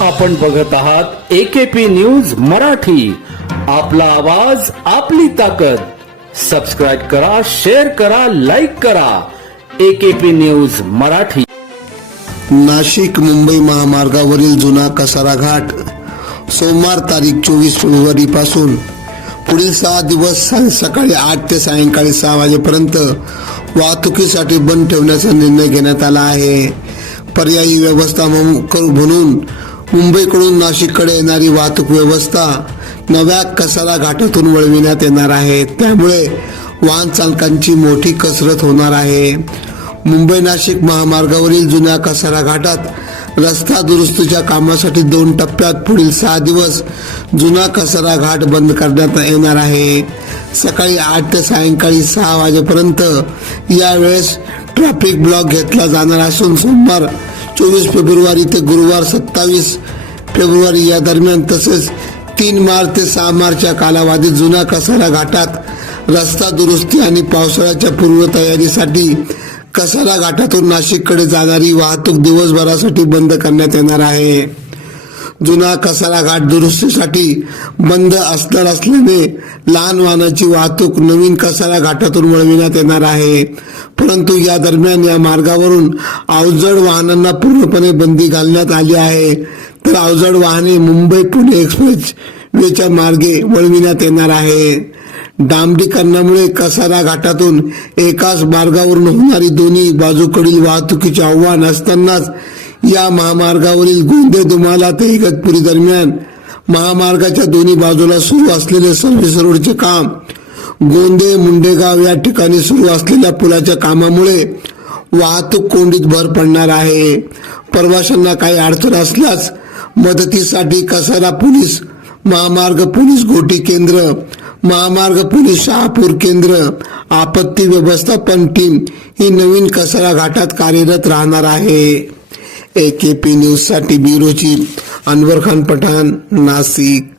आपण बघत आहात एकेपी न्यूज मराठी. आपला आवाज आपली ताकद. सबस्क्राईब करा शेअर करा लाईक करा. AKP news Marathi. Nashik Mumbai महामार्गावरील जुना कसारा घाट. सोमवार तारीख चोवीस फेब्रुवारी पासून पुढील सहा दिवस सकाळी आठ ते सायंकाळी सहा वाजेपर्यंत वाहतुकीसाठी बंद ठेवण्याचा निर्णय घेण्यात आला आहे. पर्यायी व्यवस्था म्हणून म्हणून मुंबईकडून नाशिककडे येणारी वाहतूक व्यवस्था नव्या कसारा घाटातून वळविण्यात येणार आहे. त्यामुळे वाहन चालकांची मोठी कसरत होणार आहे. मुंबई नाशिक महामार्गावरील जुन्या कसारा घाटात रस्ता दुरुस्तीच्या कामासाठी दोन टप्प्यात पुढील सहा दिवस जुना कसारा घाट बंद करण्यात येणार आहे. सकाळी आठ ते सायंकाळी सहा वाजेपर्यंत यावेळेस ट्रॅफिक ब्लॉक घेतला जाणार असून सोमवार चोवीस फेब्रुवारी ते गुरुवार सत्तावीस फेब्रुवारी या दरम्यान तसेच तीन मार्च ते सहा मार्चच्या कालावधीत जुना कसारा घाटात रस्ता दुरुस्ती आणि पावसाळ्याच्या पूर्वतयारीसाठी कसारा घाटातून नाशिककडे जाणारी वाहतूक दिवसभरासाठी बंद करण्यात येणार आहे. जुना कसारा घाट दुरुस्तीसाठी बंद असणार असल्याने लहान वाहनाची वाहतूक नवीन कसारा घाटातून वळविण्यात येणार आहे. परंतु या दरम्यान या मार्गावरून अवजड वाहनांना पूर्णपणे बंदी घालण्यात आली आहे. तर अवजड वाहने मुंबई पुणे एक्सप्रेस वेच्या मार्गे वळविण्यात येणार आहे. डांबरीकरणामुळे कसारा घाटातून एकाच मार्गावरून होणारी दोन्ही बाजूकडील वाहतुकीचे आव्हान असतानाच या महामार्गावरील गोंदे दुमाला ते इगतपुरी दरम्यान महामार्गाच्या दोन्ही बाजूला सुरू असलेले सर्व्हिस रोडचे काम गोंदे मुंडेगाव या ठिकाणी सुरू असलेल्या पुलाच्या कामामुळे वाहतूक कोंडीत भर पडणार आहे. प्रवाशांना काही अडचण असल्यास मदतीसाठी कसारा पोलीस महामार्ग पोलीस घोटी केंद्र महामार्ग पोलीस शहापूर केंद्र आपत्ती व्यवस्थापन टीम ही नवीन कसारा घाटात कार्यरत राहणार आहे. ए के पी न्यूजसाठी ब्युरो अनवर खान पठाण नाशिक.